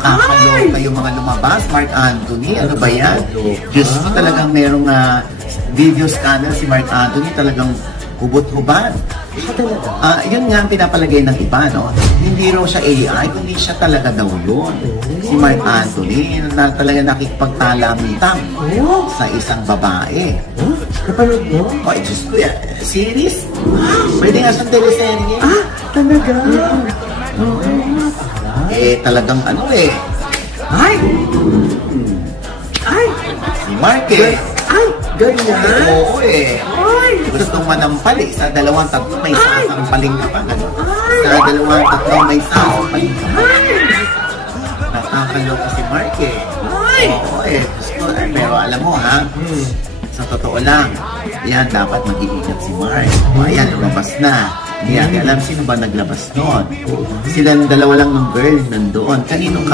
Nakakaloka yung mga lumabas. Mark Anthony, ano ba yan? Diyos ko, talagang merong video scanner si Mark Anthony, talagang hubot-hubad. Yun nga ang pinapalagay ng iba, no? Hindi raw siya AI, kundi siya talaga daw yun. Si Mark Anthony, na talaga nakikipagtalamitan sa isang babae. Kapanood mo? Ay, Diyos ko yan. Series? Pwede nga siyang teleserye. Talaga? Talagang ano Ay! si Mark Ganyan? Oo Gustong manampal sa dalawang tatlo may sasampaling ka pa. Sa dalawang tatlo may sasampaling ka pa. Nakakaloka si Mark Oo Gusto, pero alam mo sa totoo lang, yan dapat mag-iingat si Mark. Ayan, lumabas na. Hindi natin alam sino ba naglabas noon. Silang dalawa lang ng girl nandoon. Kaninong